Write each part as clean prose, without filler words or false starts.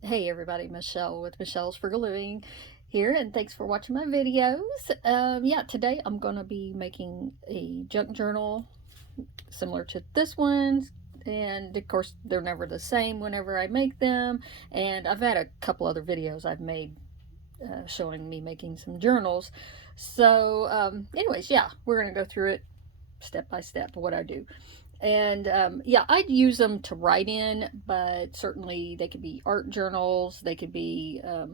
Hey everybody, Michelle with Michelle's Frugal Living here, and thanks for watching my videos. Yeah, today I'm going to be making a junk journal similar to this one, and of course they're never the same whenever I make them, and I've had a couple other videos I've made showing me making some journals. So anyways, yeah, we're going to go through it step by step what I do. And yeah, I'd use them to write in, but certainly they could be art journals, they could be uh,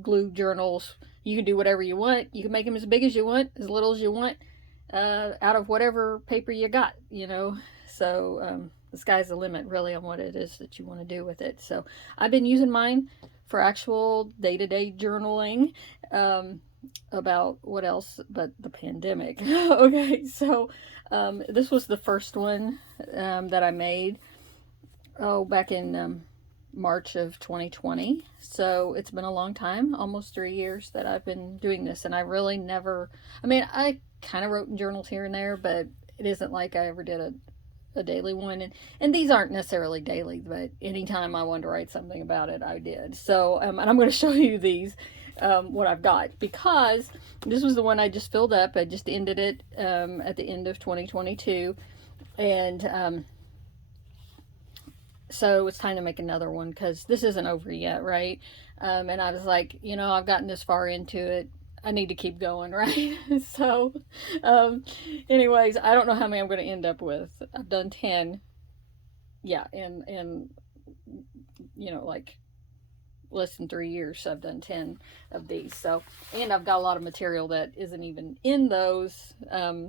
glue journals. You can do whatever you want. You can make them as big as you want, as little as you want, out of whatever paper you got, you know. So the sky's the limit, really, on what it is that you want to do with it. So I've been using mine for actual day to day journaling. About what else but the pandemic. Okay, so this was the first one that I made, back in March of 2020. So it's been a long time, almost 3 years that I've been doing this. And I really never, I mean, I kind of wrote in journals here and there, but it isn't like I ever did a daily one. And these aren't necessarily daily, but anytime I wanted to write something about it, I did. So, and I'm going to show you these. What I've got, because this was the one I just filled up. I just ended it at the end of 2022, and so it's time to make another one because this isn't over yet, right? And I was like, I've gotten this far into it. I need to keep going, right? So, um, anyways, I don't know how many I'm going to end up with. I've done 10, yeah, and like less than 3 years. So I've done 10 of these. So, and I've got a lot of material that isn't even in those. Uh,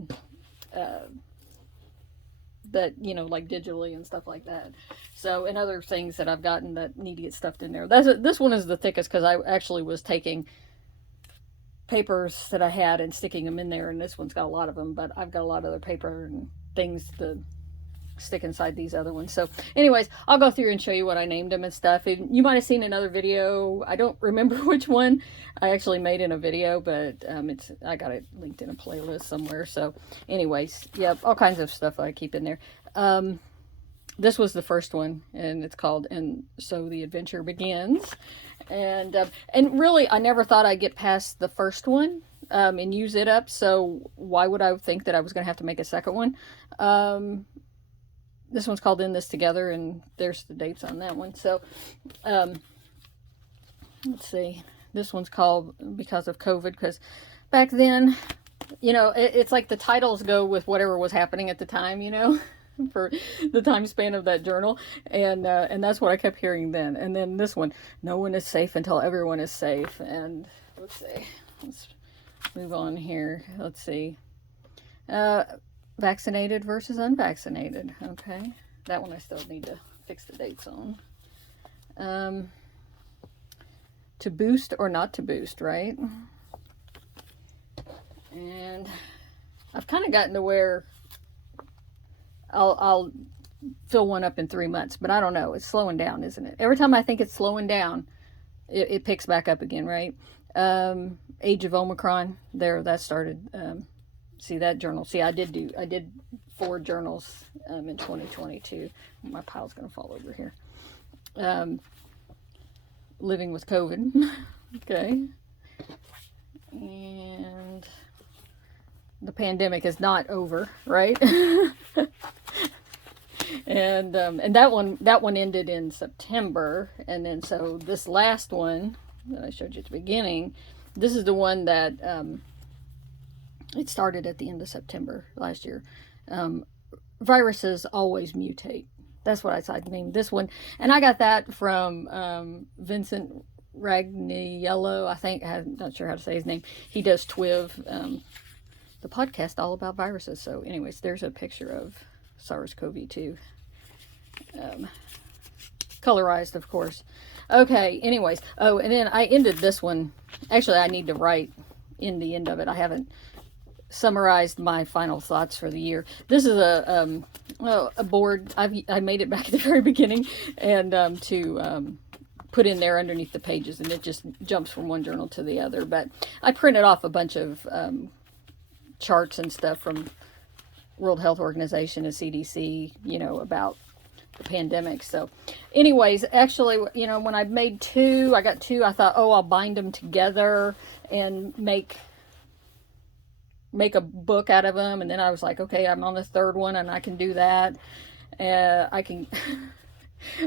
that like digitally and stuff like that. So, and other things that I've gotten that need to get stuffed in there. This one is the thickest because I actually was taking papers that I had and sticking them in there, and this one's got a lot of them. But I've got a lot of other paper and things to stick inside these other ones. So, anyways, I'll go through and show you what I named them and stuff. And you might have seen another video. I don't remember which one I actually made in a video, but I got it linked in a playlist somewhere. So, anyways, yep, all kinds of stuff I keep in there. This was the first one, and it's called "And So the Adventure Begins." And really, I never thought I'd get past the first one. And use it up. So why would I think that I was going to have to make a second one? This one's called "In This Together," and there's the dates on that one. So, um, let's see. This one's called "Because of COVID," because back then, it's like the titles go with whatever was happening at the time, for the time span of that journal, and that's what I kept hearing then. And then this one, "No one is safe until everyone is safe." And let's see, let's move on here. Let's see. Uh, Vaccinated versus unvaccinated. Okay. That one I still need to fix the dates on. Um, to boost or not to boost, right? And I've kind of gotten to where I'll fill one up in 3 months, but I don't know. It's slowing down, isn't it? Every time I think it's slowing down, it picks back up again, right? Age of Omicron. There, that started. See that journal. See, I did 4 journals in 2022. My pile's gonna fall over here. Um, Living with COVID. Okay, and the pandemic is not over, right? And that one ended in September, and then so this last one that I showed you at the beginning, this is the one that it started at the end of September last year. Um, Viruses always mutate. That's what I named this one, and I got that from Vincent Ragniello. I think I'm not sure how to say his name. He does TWIV, the podcast all about viruses. So, anyways, there's a picture of SARS-CoV-2, um, colorized, of course. Okay. Anyways, oh, and then I ended this one. Actually, I need to write in the end of it. I haven't summarized my final thoughts for the year. This is a board. I made it back at the very beginning, and to put in there underneath the pages, and it just jumps from one journal to the other. But I printed off a bunch of charts and stuff from World Health Organization and CDC, about the pandemic. So anyways, actually, you know, when I made two, I got two, I thought, oh, I'll bind them together and make a book out of them. And then I was like, okay, I'm on the third one and I can do that. I can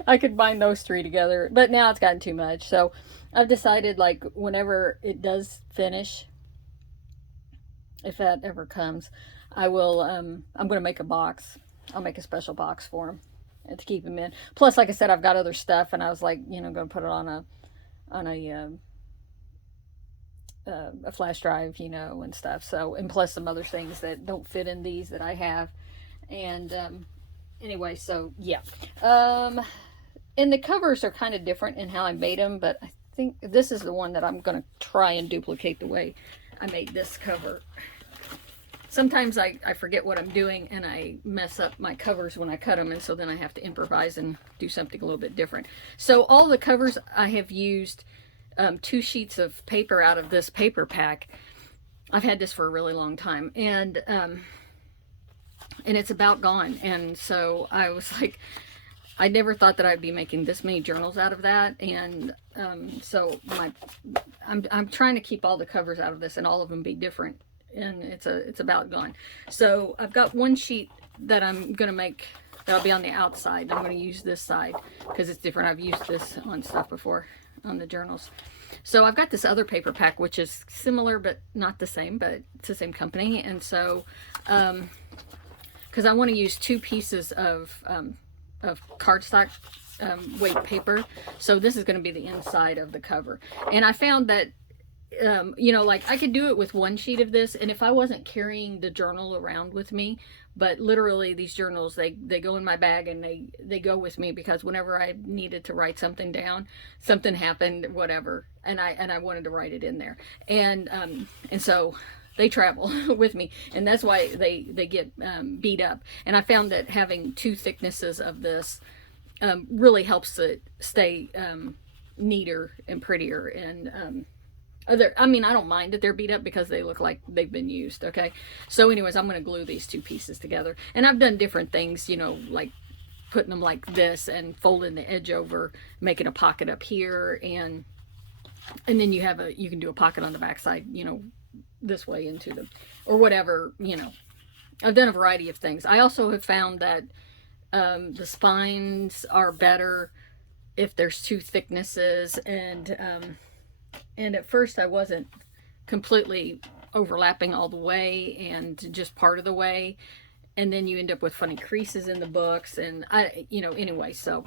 I could bind those three together, but now it's gotten too much. So I've decided, like, whenever it does finish, if that ever comes, I will, I'm going to make a box. I'll make a special box for them and to keep them in. Plus, like I said, I've got other stuff, and I was like, you know, going to put it on a flash drive, you know, and stuff. So, and plus some other things that don't fit in these that I have. And, anyway, so yeah. And the covers are kind of different in how I made them, but I think this is the one that I'm going to try and duplicate the way I made this cover. Sometimes I forget what I'm doing and I mess up my covers when I cut them, and so then I have to improvise and do something a little bit different. So all the covers I have used 2 sheets of paper out of this paper pack. I've had this for a really long time, and it's about gone. And so I was like, I never thought that I'd be making this many journals out of that. And so I'm trying to keep all the covers out of this and all of them be different, and it's about gone. So I've got 1 sheet that I'm gonna make that'll be on the outside. I'm gonna use this side because it's different. I've used this on stuff before on the journals. So I've got this other paper pack which is similar but not the same, but it's the same company. And so because I want to use 2 pieces of cardstock weight paper, so this is going to be the inside of the cover. And I found that you know, like, I could do it with 1 sheet of this, and if I wasn't carrying the journal around with me, but literally these journals, they go in my bag and they go with me, because whenever I needed to write something down, something happened, whatever, and I wanted to write it in there, and so they travel with me, and that's why they get beat up. And I found that having 2 thicknesses of this really helps it stay neater and prettier. And I mean, I don't mind that they're beat up because they look like they've been used. Okay, so anyways, I'm going to glue these 2 pieces together, and I've done different things, you know, like putting them like this and folding the edge over, making a pocket up here, and then you can do a pocket on the back side, you know, this way into the, or whatever, you know. I've done a variety of things. I also have found that the spines are better if there's 2 thicknesses, and at first I wasn't completely overlapping all the way and just part of the way, and then you end up with funny creases in the books, and you know, anyway, so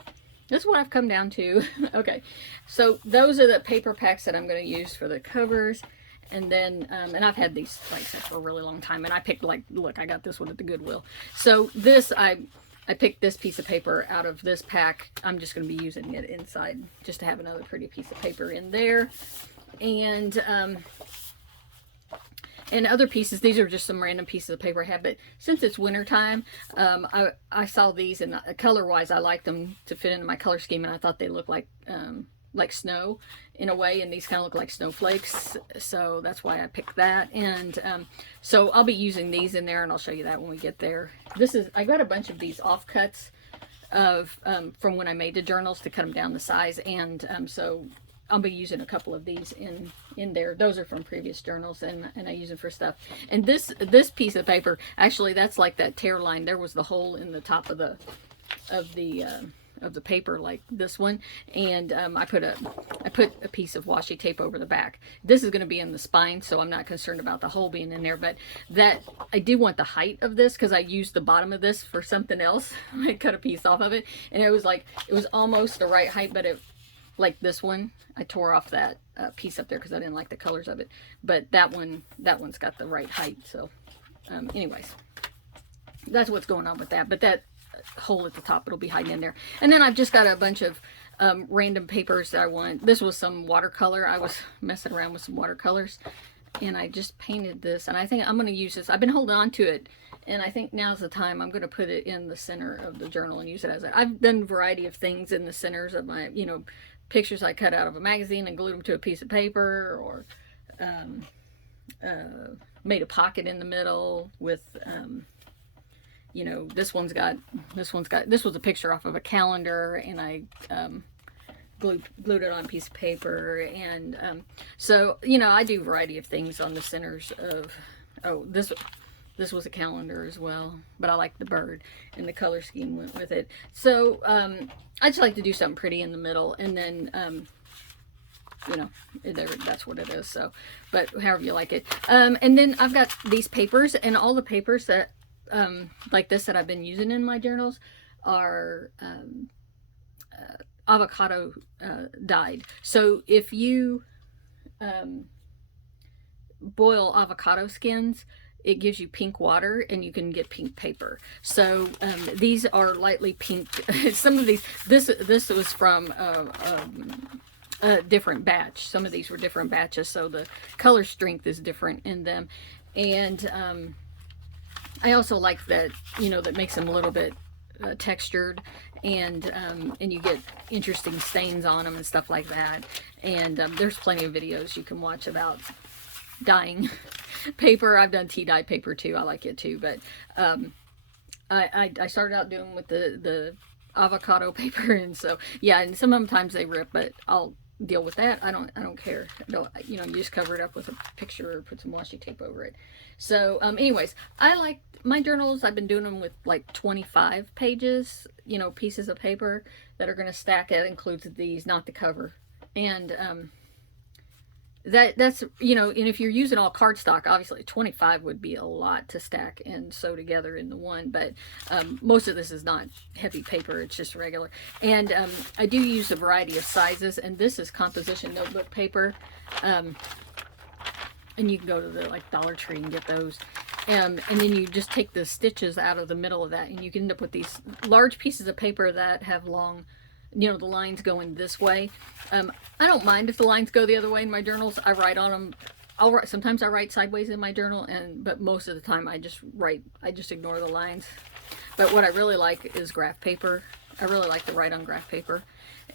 this is what I've come down to. Okay, so those are the paper packs that I'm going to use for the covers. And then, and I've had these, like I said, for a really long time, and I picked, like, look, I got this one at the Goodwill. So this, I picked this piece of paper out of this pack. I'm just going to be using it inside just to have another pretty piece of paper in there. And other pieces, these are just some random pieces of paper I have, but since it's winter time, I saw these, and color-wise, I like them to fit into my color scheme, and I thought they looked like snow in a way, and these kind of look like snowflakes, so that's why I picked that. And so I'll be using these in there, and I'll show you that when we get there. I got a bunch of these offcuts of from when I made the journals to cut them down the size, and so I'll be using a couple of these in there. Those are from previous journals, and I use them for stuff. And this piece of paper, actually, that's like that tear line. There was the hole in the top of the paper, like this one, and I put a piece of washi tape over the back. This is going to be in the spine, so I'm not concerned about the hole being in there, but that I did want the height of this because I used the bottom of this for something else. I cut a piece off of it, and it was almost the right height, but it, like this one, I tore off that piece up there because I didn't like the colors of it, but that one's got the right height. So anyways, that's what's going on with that. But that hole at the top, it'll be hiding in there. And then I've just got a bunch of random papers that I want. This was some watercolor. I was messing around with some watercolors, and I just painted this, and I think I'm going to use this. I've been holding on to it, and I think now's the time. I'm going to put it in the center of the journal and use it as I've done a variety of things in the centers of my, you know, pictures I cut out of a magazine and glued them to a piece of paper, or made a pocket in the middle with you know, this was a picture off of a calendar, and I glued it on a piece of paper. And so, you know, I do a variety of things on the centers of, oh, this was a calendar as well, but I like the bird, and the color scheme went with it. So I just like to do something pretty in the middle, and then you know, that's what it is. So, but however you like it. And then I've got these papers, and all the papers that like this that I've been using in my journals are avocado dyed. So if you boil avocado skins, it gives you pink water, and you can get pink paper. So these are lightly pink. Some of these, this was from a different batch. Some of these were different batches, so the color strength is different in them. And I also like that, you know, that makes them a little bit textured, and you get interesting stains on them and stuff like that. And there's plenty of videos you can watch about dyeing paper. I've done tea dye paper too. I like it too. But I started out doing with the avocado paper, and so yeah. And sometimes they rip, but I'll deal with that. I don't care. You know, you just cover it up with a picture or put some washi tape over it. So anyways, I like my journals. I've been doing them with like 25 pages, you know, pieces of paper that are going to stack. It includes these, not the cover. And that's, you know, and if you're using all cardstock, obviously 25 would be a lot to stack and sew together in the one. But most of this is not heavy paper, it's just regular. And I do use a variety of sizes, and this is composition notebook paper. And you can go to the like Dollar Tree and get those. And then you just take the stitches out of the middle of that, and you can end up with these large pieces of paper that have long, you know, the lines going this way. I don't mind if the lines go the other way in my journals. I write on them. Sometimes I write sideways in my journal, but most of the time I just ignore the lines. But what I really like is graph paper. I really like to write on graph paper.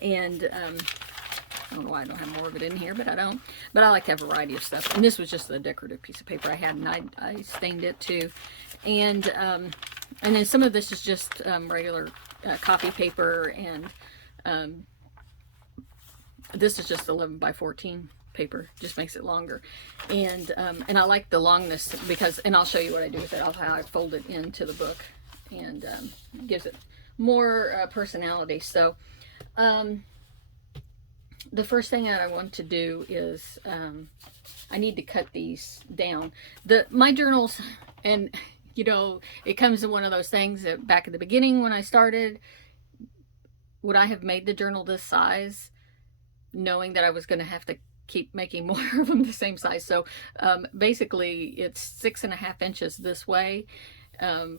And I don't know why I don't have more of it in here, but I don't. But I like to have a variety of stuff. And this was just a decorative piece of paper I had, and I stained it too. And then some of this is just regular copy paper, and this is just 11 by 14 paper, just makes it longer. And I like the longness because, and I'll show you what I do with it. How I fold it into the book, and gives it more personality. So the first thing that I want to do is I need to cut these down. My journals, and you know, it comes to one of those things that back at the beginning when I started, would I have made the journal this size knowing that I was going to have to keep making more of them the same size? So basically it's 6.5 inches this way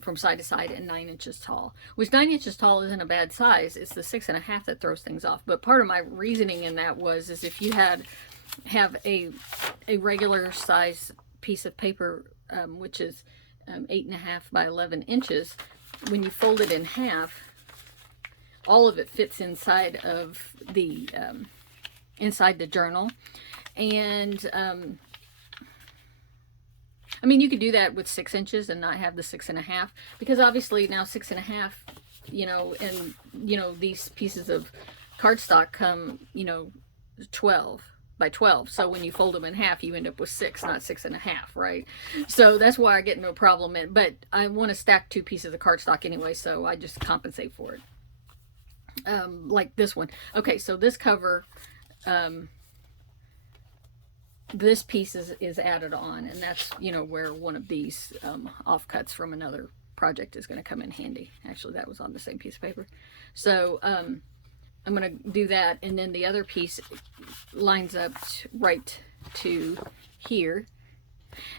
from side to side, and 9 inches tall, which 9 inches tall isn't a bad size. It's the 6.5 that throws things off. But part of my reasoning in that is if you have a regular size piece of paper, which is 8.5 by 11 inches, when you fold it in half, all of it fits inside of the journal. And I mean, you could do that with 6 inches and not have the 6.5, because obviously now 6.5, you know, and you know, these pieces of cardstock come, you know, 12 by 12. So when you fold them in half, you end up with 6, not 6.5, right? So that's why I get no problem in. But I want to stack 2 pieces of cardstock anyway, so I just compensate for it. Like this one. Okay, so this cover, this piece is added on, and that's, you know, where one of these offcuts from another project is going to come in handy. Actually, that was on the same piece of paper. So I'm going to do that, and then the other piece lines up right to here,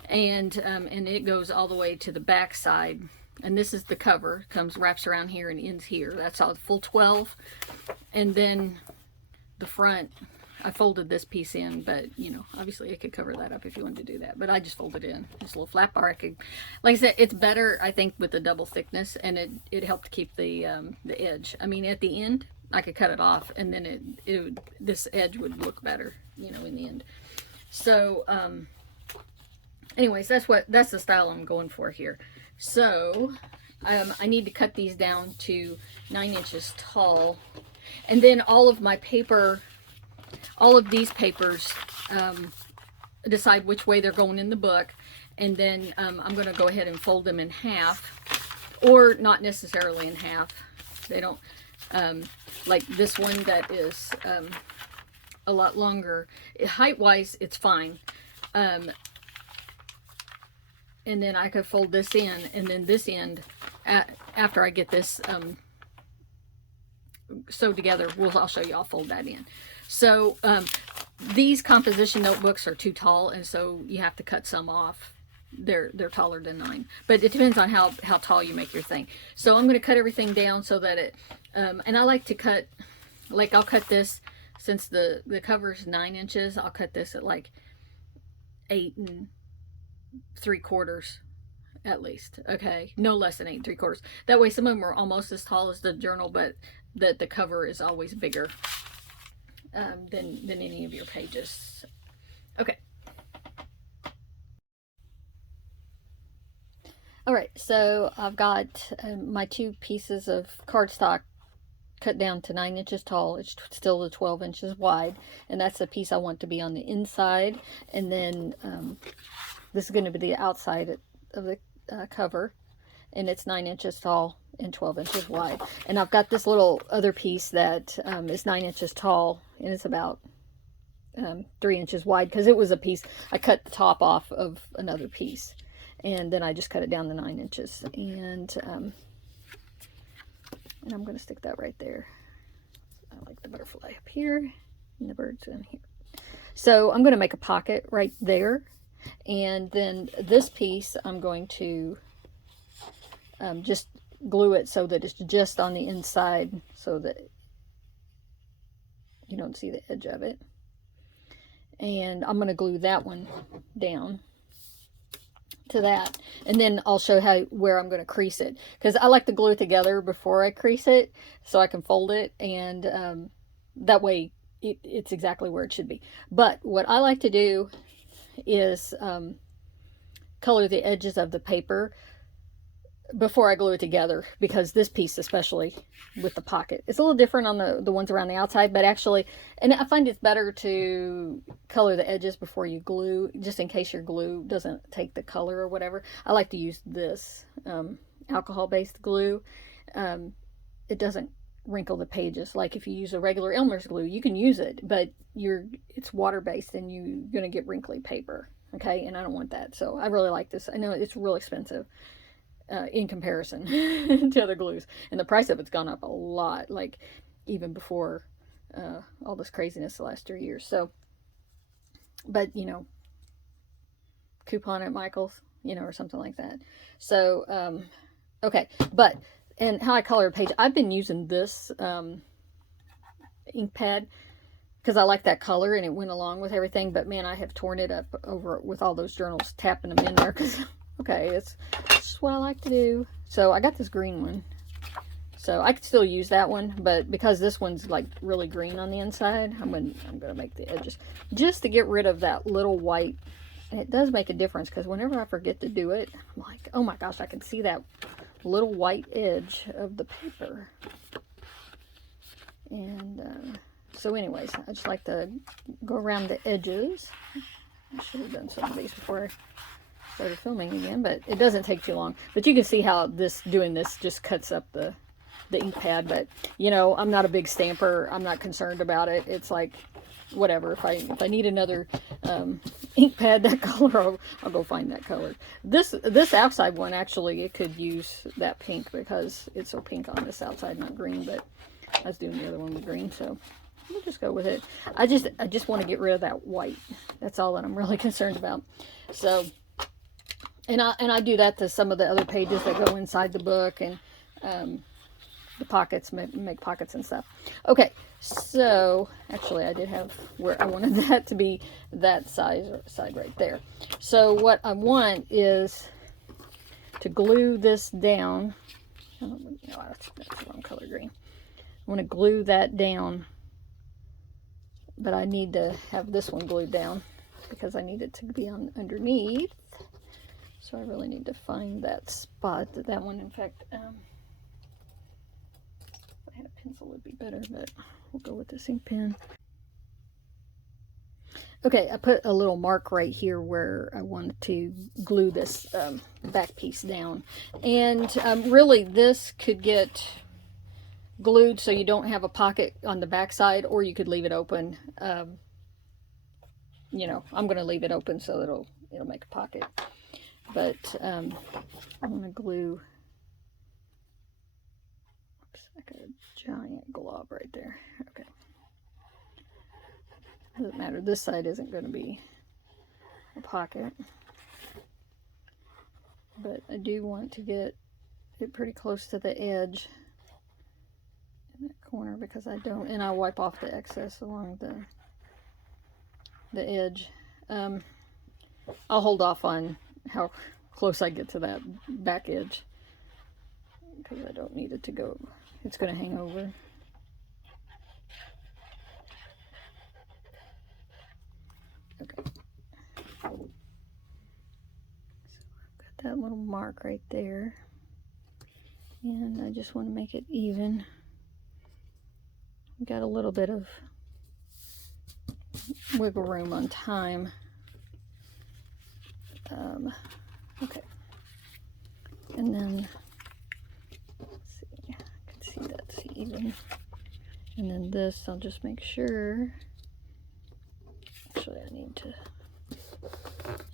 and it goes all the way to the back side. And this is the cover, wraps around here and ends here. That's all full 12. And then the front, I folded this piece in, but you know, obviously I could cover that up if you wanted to do that. But I just folded in just a little flap bar. Like I said, it's better, I think, with the double thickness, and it helped keep the edge. I mean, at the end, I could cut it off, and then this edge would look better, you know, in the end. So, anyways, that's the style I'm going for here. So I need to cut these down to 9 inches tall. And then all of my paper, all of these papers, decide which way they're going in the book. And then I'm going to go ahead and fold them in half, or not necessarily in half. They don't, like this one that is a lot longer. Height-wise, it's fine. And then I could fold this in, and then this end, after I get this sewed together, I'll show you, I'll fold that in. So these composition notebooks are too tall, and so you have to cut some off. They're taller than 9, but it depends on how tall you make your thing. So I'm going to cut everything down so that it, and I like to cut, like I'll cut this, since the cover's 9 inches, I'll cut this at like 8 3/4 at least. Okay, no less than 8 3/4. That way some of them are almost as tall as the journal, but the cover is always bigger than any of your pages. Okay. All right, so I've got my 2 pieces of cardstock cut down to 9 inches tall. It's still the 12 inches wide, and that's the piece I want to be on the inside. And then this is going to be the outside of the cover, and it's 9 inches tall and 12 inches wide. And I've got this little other piece that is 9 inches tall, and it's about 3 inches wide, because it was a piece I cut the top off of another piece, and then I just cut it down to 9 inches. And I'm going to stick that right there. I like the butterfly up here and the birds in here. So I'm going to make a pocket right there, and then this piece I'm going to just glue it so that it's just on the inside, so that you don't see the edge of it. And I'm going to glue that one down to that, and then I'll show where I'm going to crease it, because I like to glue it together before I crease it so I can fold it, and that way it's exactly where it should be. But what I like to do is color the edges of the paper before I glue it together, because this piece, especially with the pocket, it's a little different on the ones around the outside, but actually, and I find it's better to color the edges before you glue, just in case your glue doesn't take the color or whatever. I like to use this alcohol-based glue. It doesn't wrinkle the pages. Like if you use a regular Elmer's glue, you can use it, but it's water-based and you're going to get wrinkly paper, okay? And I don't want that, so I really like this. I know it's real expensive in comparison to other glues, and the price of it's gone up a lot, like even before all this craziness the last 3 years. So, but you know, coupon at Michael's, you know, or something like that. So okay, but and how I color a page, I've been using this ink pad because I like that color and it went along with everything, but man, I have torn it up over with all those journals, tapping them in there, because okay, it's just what I like to do. So I got this green one, so I could still use that one, but because this one's like really green on the inside, I'm gonna make the edges just to get rid of that little white. And it does make a difference, because whenever I forget to do it, I'm like, oh my gosh, I can see that little white edge of the paper. And so anyways, I just like to go around the edges. I should have done some of these before I started filming again, but it doesn't take too long. But you can see how doing this just cuts up the ink pad. But you know, I'm not a big stamper. I'm not concerned about it. It's like whatever. If I need another ink pad that color, I'll go find that color. This outside one, actually, it could use that pink because it's so pink on this outside, not green. But I was doing the other one with green, so we'll just go with it. I just want to get rid of that white. That's all that I'm really concerned about. So, and I do that to some of the other pages that go inside the book, and the pockets, make pockets and stuff. Okay, so actually I did have where I wanted that to be, that side right there. So what I want is to glue this down. Oh, no, that's the wrong color green. I want to glue that down, but I need to have this one glued down because I need it to be on underneath. So I really need to find that spot. That one, in fact, if I had a pencil, would be better, but we'll go with this ink pen. Okay, I put a little mark right here where I wanted to glue this back piece down. And really, this could get glued so you don't have a pocket on the back side, or you could leave it open. You know, I'm going to leave it open so it'll make a pocket. But I'm going to glue, looks like a giant glob right there. Okay. Doesn't matter, this side isn't going to be a pocket, but I do want to get it pretty close to the edge in that corner, because I don't, and I'll wipe off the excess along the edge. I'll hold off on how close I get to that back edge, because I don't need it to go, it's going to hang over. Okay. So I've got that little mark right there, and I just want to make it even. Got a little bit of wiggle room on time. Okay. And then, let's see, I can see that's even. And then this, I'll just make sure. Actually, I need to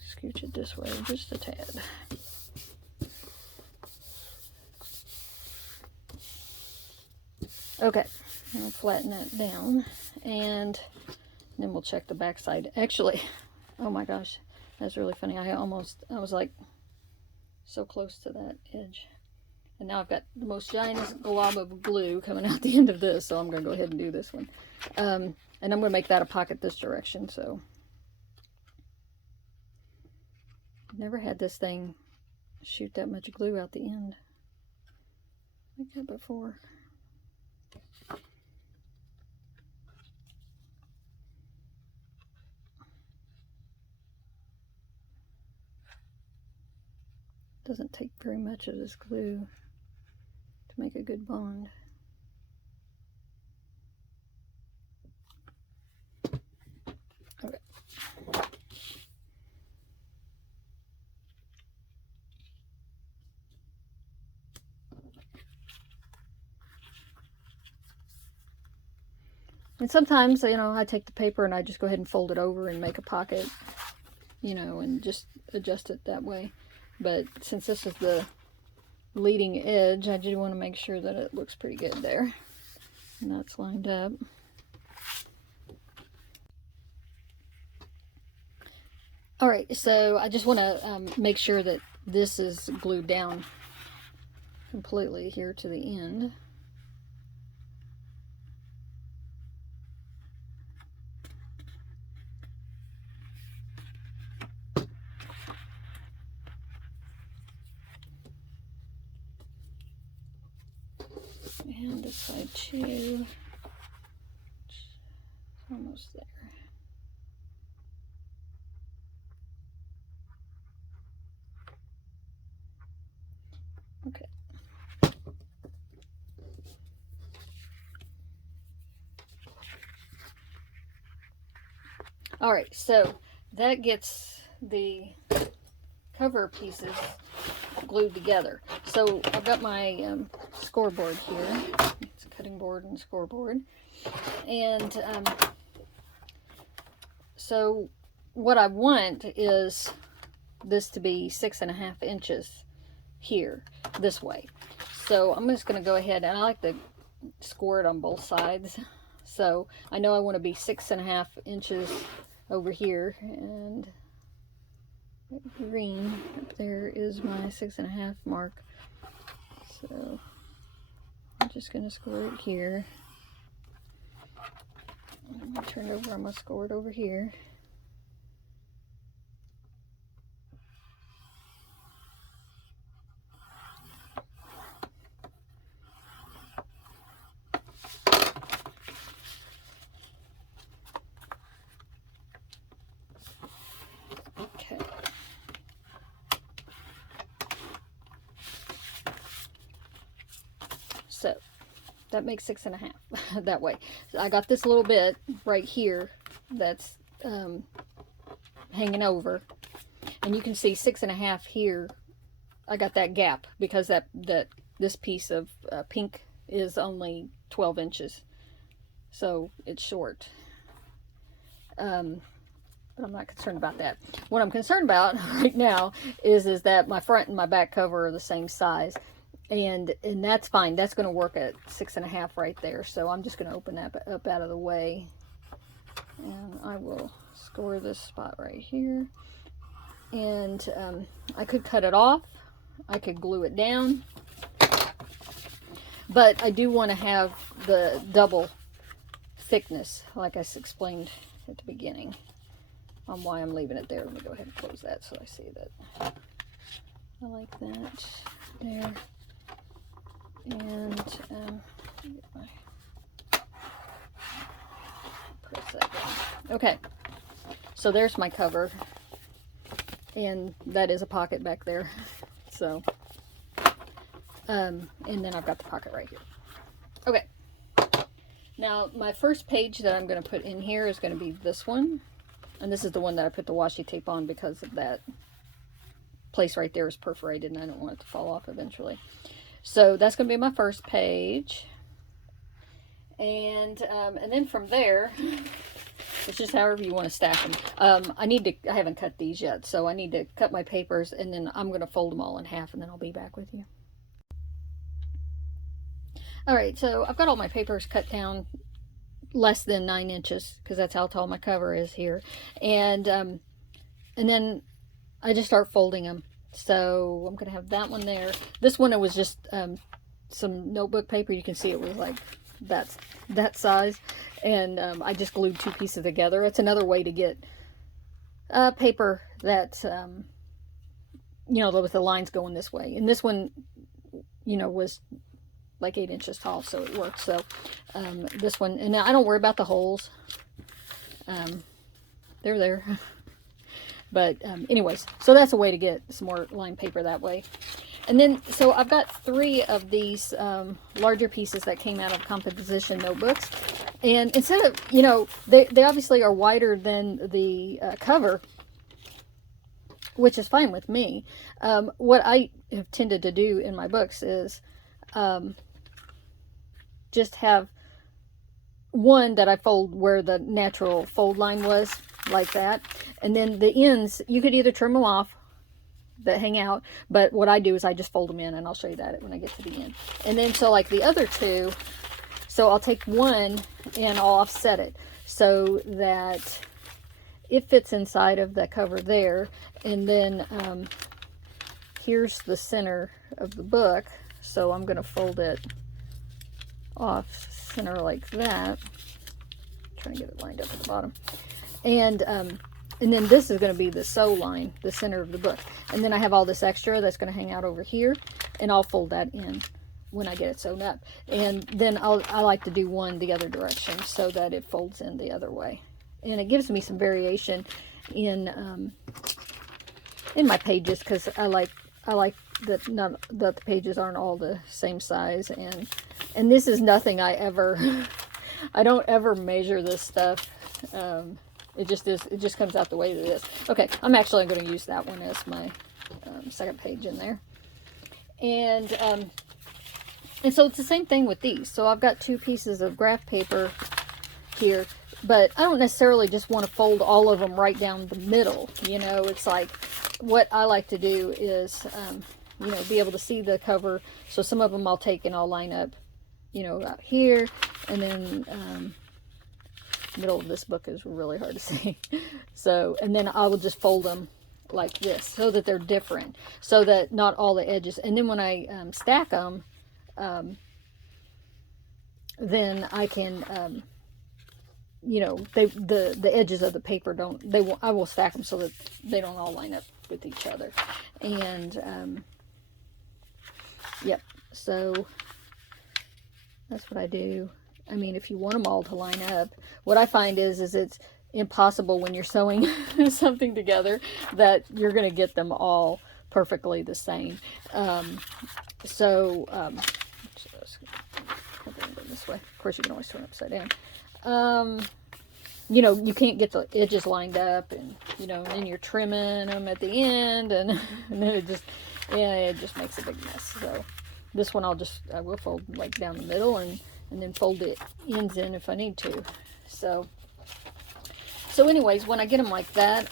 scooch it this way just a tad. Okay, I'll flatten that down, and then we'll check the back side. Actually, oh my gosh, that's really funny. I was like so close to that edge. And now I've got the most giant glob of glue coming out the end of this, so I'm going to go ahead and do this one. And I'm going to make that a pocket this direction, so. I've never had this thing shoot that much glue out the end like that before. Doesn't take very much of this glue to make a good bond. Okay. And sometimes, you know, I take the paper and I just go ahead and fold it over and make a pocket, you know, and just adjust it that way. But since this is the leading edge, I do want to make sure that it looks pretty good there. And that's lined up. All right, so I just want to make sure that this is glued down completely here to the end. And this side too. It's almost there. Okay. All right, so that gets the cover pieces glued together. So I've got my scoreboard here. It's a cutting board and scoreboard. And so what I want is this to be 6.5 inches here, this way. So I'm just going to go ahead, and I like to score it on both sides. So I know I want to be 6.5 inches over here, and green up there is my 6.5 mark. So I'm just going to score it here. I'm going to turn it over, I'm going to score it over here. Okay. that makes 6.5 that way. So I got this little bit right here that's hanging over, and you can see 6.5 here. I got that gap because this piece of pink is only 12 inches, so it's short. But I'm not concerned about that. What I'm concerned about right now is that my front and my back cover are the same size, and that's fine. That's going to work at 6.5 right there. So I'm just going to open that up out of the way, and I will score this spot right here. And I could cut it off. I could glue it down, but I do want to have the double thickness, like I explained at the beginning, on why I'm leaving it there. Let me go ahead and close that so I see that. I like that there. And get my, press that down. Okay, so there's my cover, and that is a pocket back there. So, and then I've got the pocket right here. Okay. Now, my first page that I'm going to put in here is going to be this one. And this is the one that I put the washi tape on because of that place right there is perforated and I don't want it to fall off eventually. So that's going to be my first page. And then from there, it's just however you want to stack them. I haven't cut these yet, so I need to cut my papers, and then I'm going to fold them all in half, and then I'll be back with you. Alright, so I've got all my papers cut down less than 9 inches, because that's how tall my cover is here. And then I just start folding them. So I'm going to have that one there. This one, it was just some notebook paper. You can see it was like that size. And I just glued 2 pieces together. It's another way to get paper that, you know, with the lines going this way. And this one, you know, was like 8 inches tall, so it works. So this one, and I don't worry about the holes. They're there. But anyways, so that's a way to get some more lined paper that way. And then, so I've got 3 of these larger pieces that came out of composition notebooks. And instead of, you know, they obviously are wider than the cover, which is fine with me. What I have tended to do in my books is just have one that I fold where the natural fold line was, like that. And then the ends, you could either trim them off that hang out, but what I do is I just fold them in, and I'll show you that when I get to the end. And then, so like the other 2, so I'll take one and I'll offset it so that it fits inside of the cover there. And then here's the center of the book, so I'm going to fold it off center like that. Trying to get it lined up at the bottom. And then this is going to be the sew line, the center of the book. And then I have all this extra that's going to hang out over here, and I'll fold that in when I get it sewn up. And then I like to do one the other direction so that it folds in the other way. And it gives me some variation in my pages, because I like that that the pages aren't all the same size. And this is nothing I don't ever measure this stuff. It just comes out the way it is. Okay, I'm actually going to use that one as my second page in there. And so it's the same thing with these. So I've got 2 pieces of graph paper here, but I don't necessarily just want to fold all of them right down the middle. You know, it's like, what I like to do is, you know, be able to see the cover. So some of them I'll take and I'll line up, you know, out here, and then middle of this book is really hard to see. So, and then I will just fold them like this so that they're different, so that not all the edges. And then when I stack them, then I can, you know, the edges of the paper I will stack them so that they don't all line up with each other. And yep, so that's what I do. I mean, if you want them all to line up, what I find is it's impossible when you're sewing something together that you're going to get them all perfectly the same. this way. Of course, you can always turn it upside down. You know, you can't get the edges lined up, and you know, and then you're trimming them at the end, and, and then it just makes a big mess. So this one I will fold like down the middle, and then fold the ends in if I need to. So anyways, when I get them like that,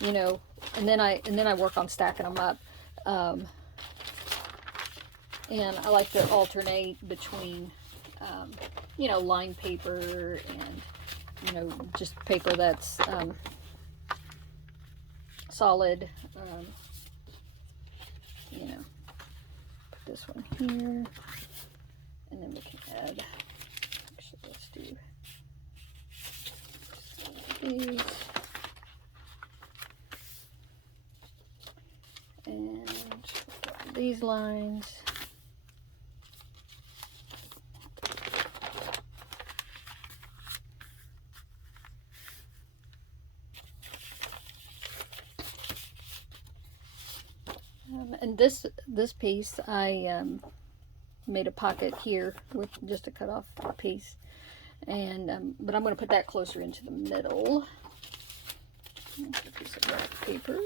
you know, and then I work on stacking them up. And I like to alternate between, you know, lined paper and, you know, just paper that's solid. You know, put this one here, and then we can add, actually, let's do these. And these lines. And this piece, I made a pocket here with just a cut off piece, and but I'm going to put that closer into the middle. Here's a piece of graph paper.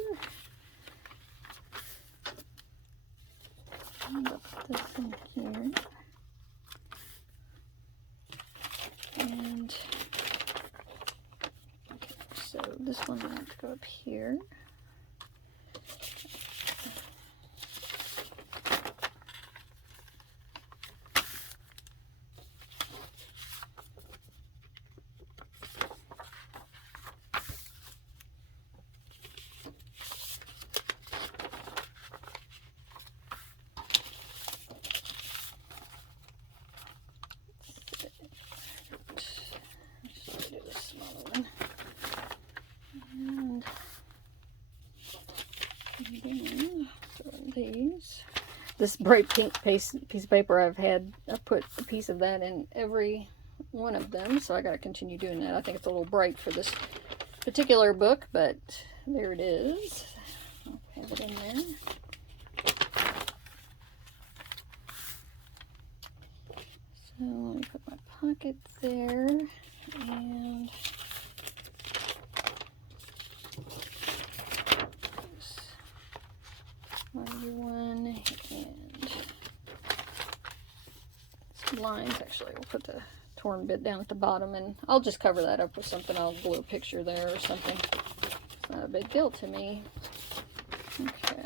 I'm going to put this in here, and okay, so this one I have to go up here. This bright pink piece of paper I've put a piece of that in every one of them, so I got to continue doing that. I think it's a little bright for this particular book, but there it is. I'll have it in there. So let me put my pocket there, and one, and some lines. Actually, we'll put the torn bit down at the bottom, and I'll just cover that up with something. I'll glue a picture there or something. It's not a big deal to me. Okay,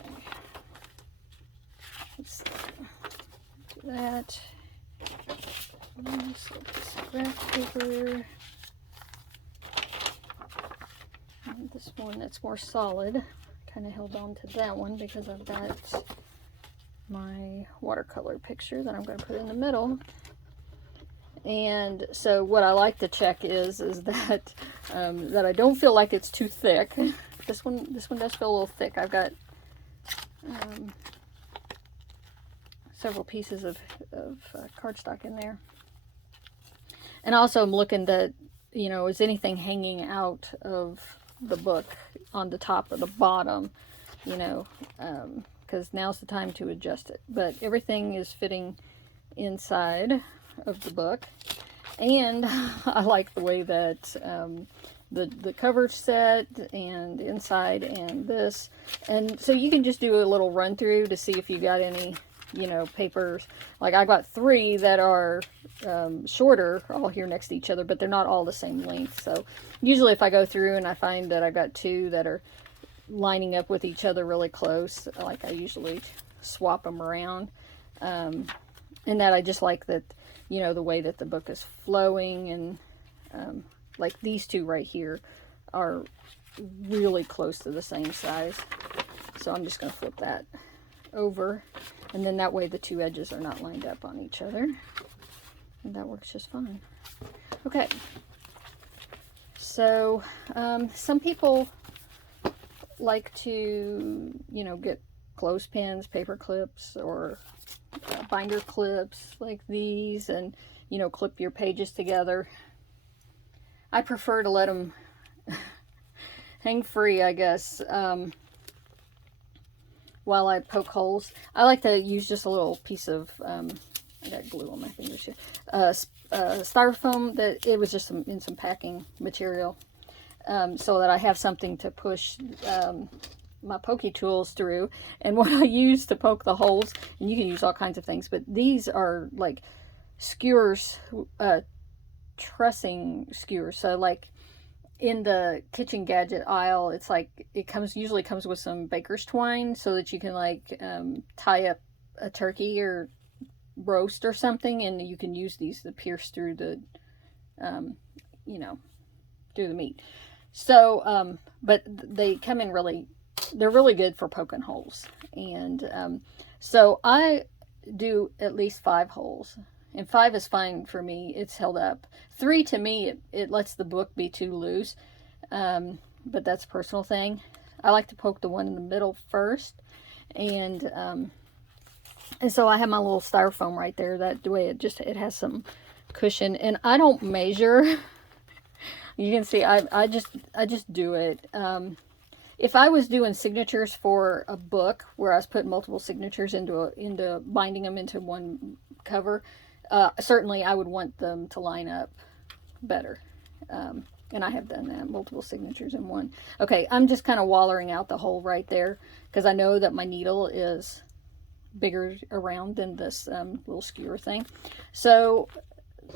let's do that. This graph paper. And this one that's more solid. Kind of held on to that one because I've got my watercolor picture that I'm going to put in the middle. And so what I like to check is that that I don't feel like it's too thick. This one does feel a little thick. I've got several pieces of cardstock in there. And also I'm looking that, you know, is anything hanging out of the book on the top or the bottom, you know, because now's the time to adjust it. But everything is fitting inside of the book, and I like the way that the cover set and the inside and this, and so you can just do a little run through to see if you got any, you know, papers. Like I got 3 that are shorter, all here next to each other, but they're not all the same length. So usually if I go through and I find that I've got 2 that are lining up with each other really close, like I usually swap them around. And that I just like that, you know, the way that the book is flowing, and like these 2 right here are really close to the same size. So I'm just going to flip that over, and then that way the 2 edges are not lined up on each other, and that works just fine. Okay, so some people like to, you know, get clothespins, paper clips, or binder clips like these, and, you know, clip your pages together. I prefer to let them hang free, I guess, while I poke holes. I like to use just a little piece of I got glue on my fingers here. Styrofoam, that it was just in some packing material, so that I have something to push my pokey tools through. And what I use to poke the holes, and you can use all kinds of things, but these are like skewers, trussing skewers. So like in the kitchen gadget aisle, it's like it usually comes with some baker's twine so that you can like tie up a turkey or roast or something, and you can use these to pierce through the through the meat. So but they come in they're really good for poking holes. And so I do at least 5 holes, and 5 is fine for me. It's held up. 3, to me, it lets the book be too loose, but that's a personal thing. I like to poke the one in the middle first, and so I have my little styrofoam right there. That way it has some cushion, and I don't measure. You can see I just do it. If I was doing signatures for a book where I was putting multiple signatures into binding them into one cover, certainly I would want them to line up better. And I have done that, multiple signatures in one. Okay, I'm just kind of wallering out the hole right there because I know that my needle is bigger around than this little skewer thing. So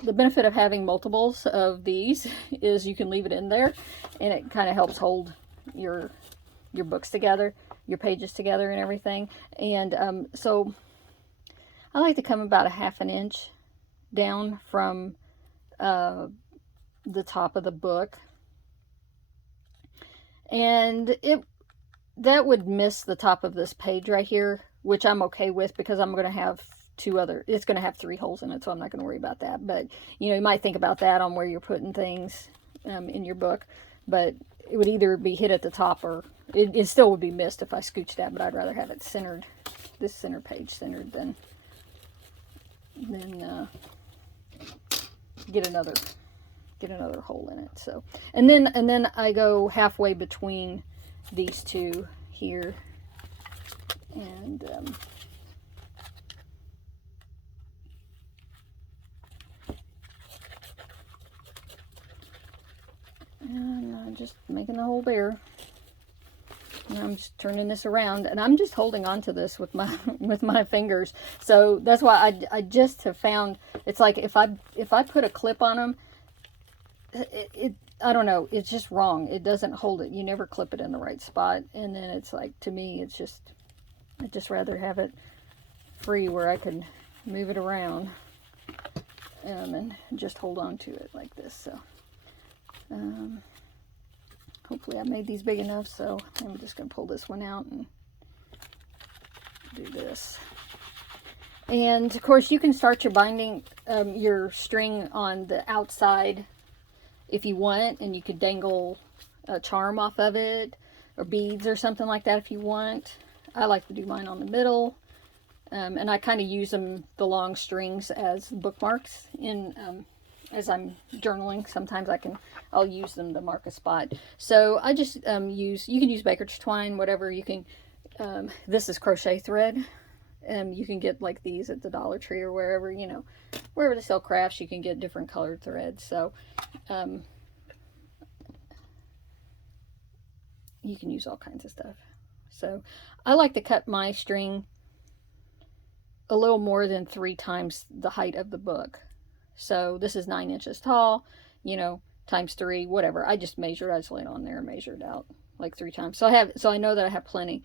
the benefit of having multiples of these is you can leave it in there, and it kind of helps hold your books together, your pages together and everything. And so I like to come about a 1/2 inch down from the top of the book, and that would miss the top of this page right here, which I'm okay with because I'm going to have it's going to have 3 holes in it, so I'm not going to worry about that. But you might think about that on where you're putting things in your book, but it would either be hit at the top, or it still would be missed if I scooched that. But I'd rather have it centered, this center page centered, than get another hole in it. So and then I go halfway between these two here, and I'm just making the hole there. And I'm just turning this around, and I'm just holding on to this with my fingers. So that's why I just have found it's like if I put a clip on them, I don't know, it's just wrong. It doesn't hold it. You never clip it in the right spot, and then it's like, to me, I'd just rather have it free where I can move it around and just hold on to it like this. So hopefully I made these big enough, so I'm just going to pull this one out and do this. And of course you can start your binding, your string on the outside if you want, and you could dangle a charm off of it, or beads or something like that if you want. I like to do mine on the middle, and I kind of use the long strings as bookmarks as I'm journaling. Sometimes I'll use them to mark a spot. So I just you can use baker's twine, whatever you can. This is crochet thread. You can get like these at the Dollar Tree or wherever, wherever they sell crafts, you can get different colored threads. So you can use all kinds of stuff. So I like to cut my string a little more than 3 times the height of the book. So this is 9 inches tall, times 3, whatever. I just laid it on there and measured out like 3 times. So I know that I have plenty,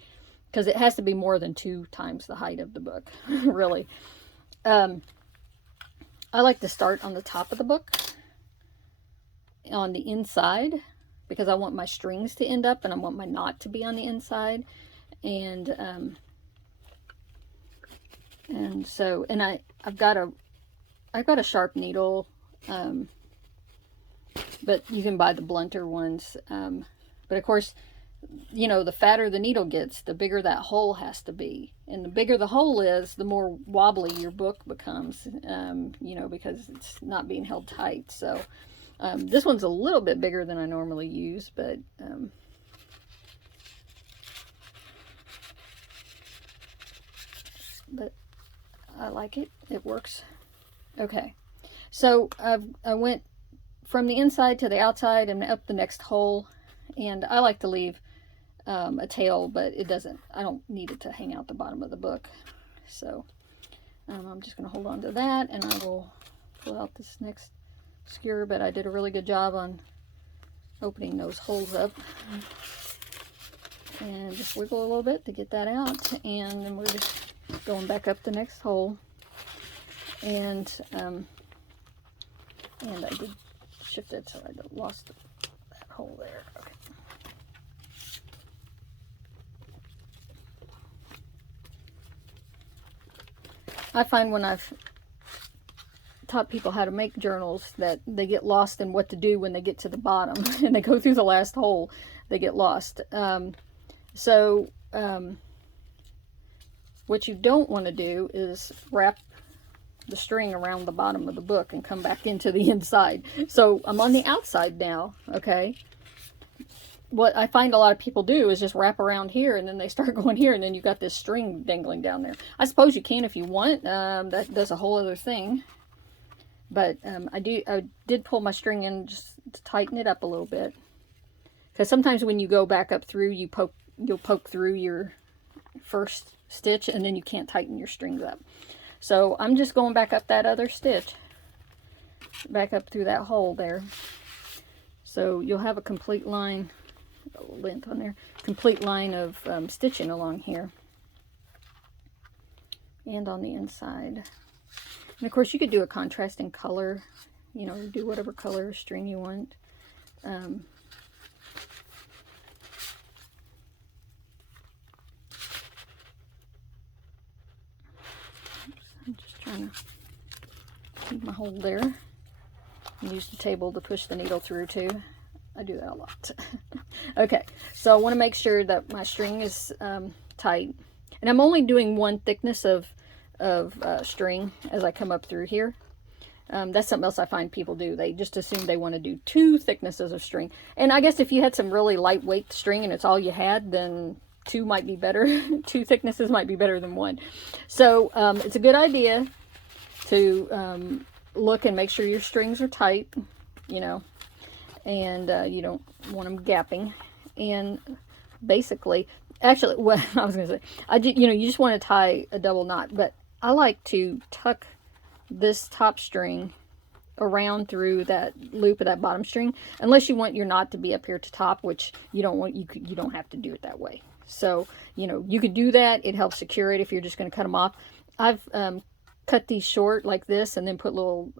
because it has to be more than 2 times the height of the book, really. I like to start on the top of the book, on the inside, because I want my strings to end up, and I want my knot to be on the inside. And so I've got a sharp needle, but you can buy the blunter ones. But of course, the fatter the needle gets, the bigger that hole has to be. And the bigger the hole is, the more wobbly your book becomes, because it's not being held tight. So this one's a little bit bigger than I normally use, but I like it. It works. Okay, so I went from the inside to the outside and up the next hole, and I like to leave a tail, but I don't need it to hang out the bottom of the book. So I'm just going to hold on to that, and I will pull out this next skewer, but I did a really good job on opening those holes up. And just wiggle a little bit to get that out, and then we're just going back up the next hole. And I did shift it so I lost that hole there. Okay. I find when I've taught people how to make journals that they get lost in what to do when they get to the bottom and they go through the last hole, they get lost. What you don't want to do is wrap the string around the bottom of the book and come back into the inside. So I'm on the outside now, okay? What I find a lot of people do is just wrap around here, and then they start going here, and then you've got this string dangling down there. I suppose you can if you want. That does a whole other thing. But I did pull my string in just to tighten it up a little bit. Because sometimes when you go back up through, you'll poke through your first stitch, and then you can't tighten your strings up. So I'm just going back up that other stitch, back up through that hole there. So you'll have a complete line, length on there, complete line of stitching along here and on the inside. And of course you could do a contrasting color, you know, do whatever color string you want. I'm just trying to keep my hold there. And use the table to push the needle through too. I do that a lot. Okay, so I want to make sure that my string is tight. And I'm only doing one thickness of string as I come up through here. That's something else I find people do. They just assume they want to do 2 thicknesses of string. And I guess if you had some really lightweight string and it's all you had, then 2 might be better. 2 thicknesses might be better than 1. So it's a good idea to look and make sure your strings are tight, you know, and you don't want them gapping. And basically, actually, what I was going to say, you just want to tie a double knot, but I like to tuck this top string around through that loop of that bottom string, unless you want your knot to be up here to top, which you don't want. You don't have to do it that way. So you could do that. It helps secure it if you're just going to cut them off. I've cut these short like this, and then put little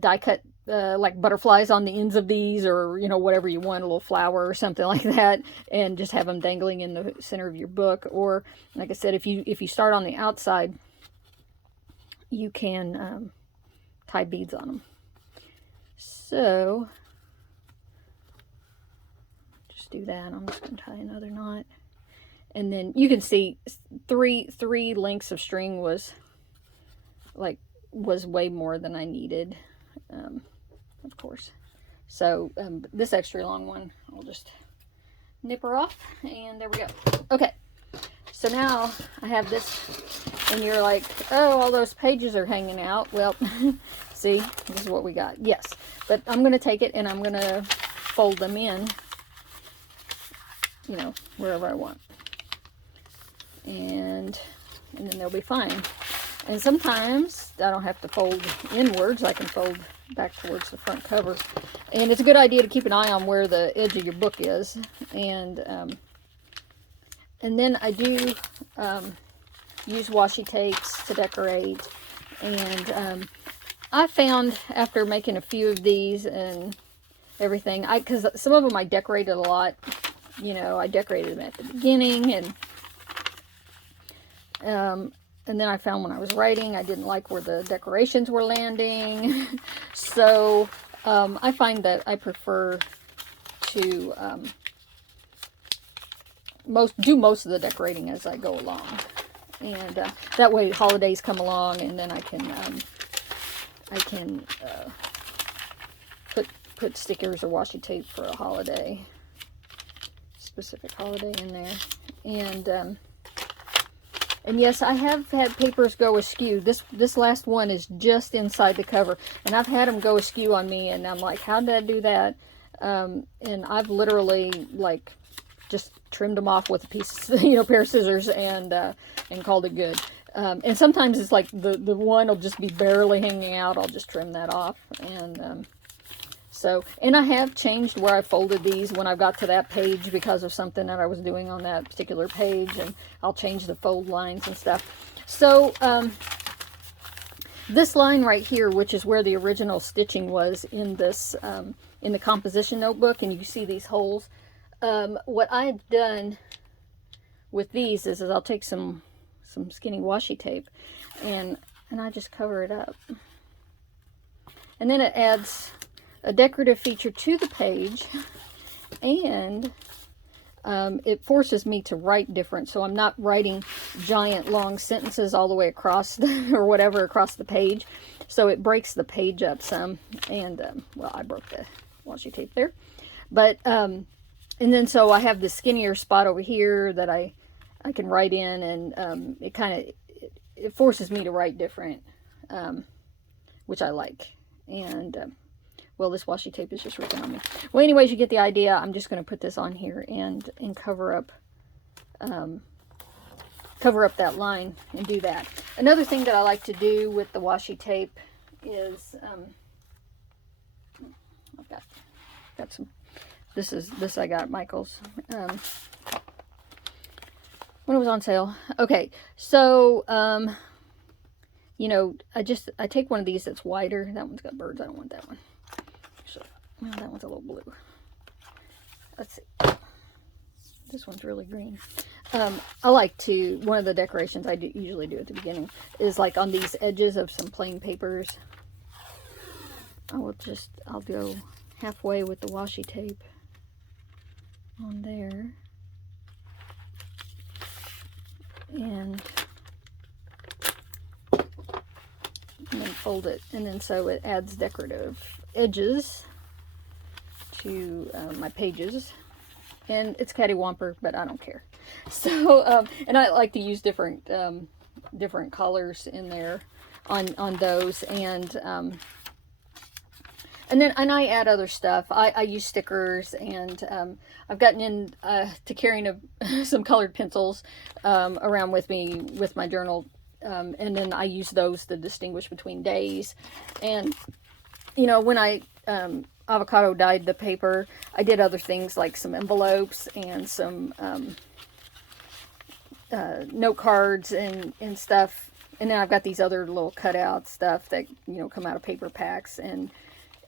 die cut like butterflies on the ends of these, or whatever you want, a little flower or something like that, and just have them dangling in the center of your book. Or like I said, if you start on the outside, you can tie beads on them. So just do that. I'm just going to tie another knot, and then you can see three lengths of string was way more than I needed, of course. So this extra long one, I'll just nip her off, and there we go. Okay, so now I have this, and you're like, oh, all those pages are hanging out. Well, see, this is what we got. Yes, but I'm going to take it and I'm going to fold them in, wherever I want, and then they'll be fine. And sometimes I don't have to fold inwards. I can fold back towards the front cover. And it's a good idea to keep an eye on where the edge of your book is. And then I do use washi tapes to decorate. And I found after making a few of these and everything, because some of them I decorated a lot. I decorated them at the beginning, and then I found when I was writing, I didn't like where the decorations were landing. So I find that I prefer to do most of the decorating as I go along. And that way holidays come along, and then I can put stickers or washi tape for a holiday, specific holiday in there. And And yes, I have had papers go askew. This last one is just inside the cover, and I've had them go askew on me, and I'm like, how did I do that? And I've literally like just trimmed them off with a piece, pair of scissors, and called it good. And sometimes it's like the one will just be barely hanging out. I'll just trim that off, and and I have changed where I folded these when I got to that page because of something that I was doing on that particular page, and I'll change the fold lines and stuff. So this line right here, which is where the original stitching was in this in the composition notebook, and you see these holes. What I've done with these is I'll take some skinny washi tape and I just cover it up, and then it adds a decorative feature to the page, and it forces me to write different, so I'm not writing giant long sentences all the way across or whatever across the page, so it breaks the page up some. And well, I broke the washi tape there, but and then so I have the skinnier spot over here that I can write in, and it forces me to write different, which I like. And well, this washi tape is just ripping on me. Well, anyways, you get the idea. I'm just going to put this on here and cover up that line and do that. Another thing that I like to do with the washi tape is I've got some. This I got at Michael's when it was on sale. Okay, so I take one of these that's wider. That one's got birds. I don't want that one. Well, that one's a little blue. Let's see. This one's really green. I like to, one of the decorations I usually do at the beginning is like on these edges of some plain papers. I'll go halfway with the washi tape on there. And then fold it. And then so it adds decorative edges to my pages, and it's cattywomper, but I don't care. So and I like to use different colors in there on those, and then I add other stuff. I use stickers, and I've gotten in to carrying some colored pencils around with me with my journal, and then I use those to distinguish between days. And when I avocado dyed the paper, I did other things like some envelopes and some note cards and stuff. And then I've got these other little cutout stuff that come out of paper packs and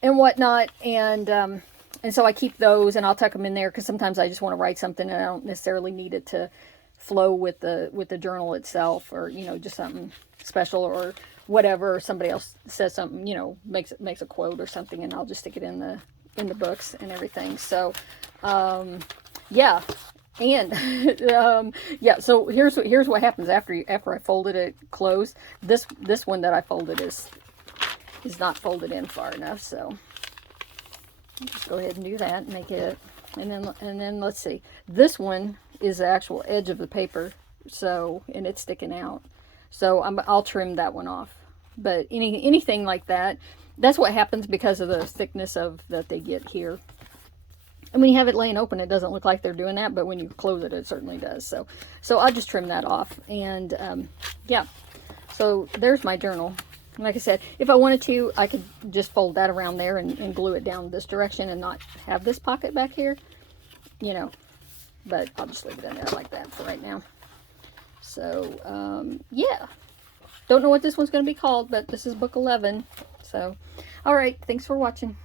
whatnot. And so I keep those, and I'll tuck them in there because sometimes I just want to write something and I don't necessarily need it to flow with the journal itself, or just something special or whatever, or somebody else says something, makes a quote or something, and I'll just stick it in the books and everything. So yeah. And yeah, so here's what happens after I folded it closed. This one that I folded is not folded in far enough, so I'll just go ahead and do that and make it. And then let's see, this one is the actual edge of the paper, so, and it's sticking out, so I'll trim that one off. But anything like that, that's what happens because of the thickness that they get here. And when you have it laying open, it doesn't look like they're doing that, but when you close it, it certainly does. So I'll just trim that off. And yeah, so there's my journal. Like I said, if I wanted to, I could just fold that around there and glue it down this direction and not have this pocket back here, but I'll just leave it in there like that for right now. So yeah, don't know what this one's going to be called, but this is book 11. So all right, thanks for watching.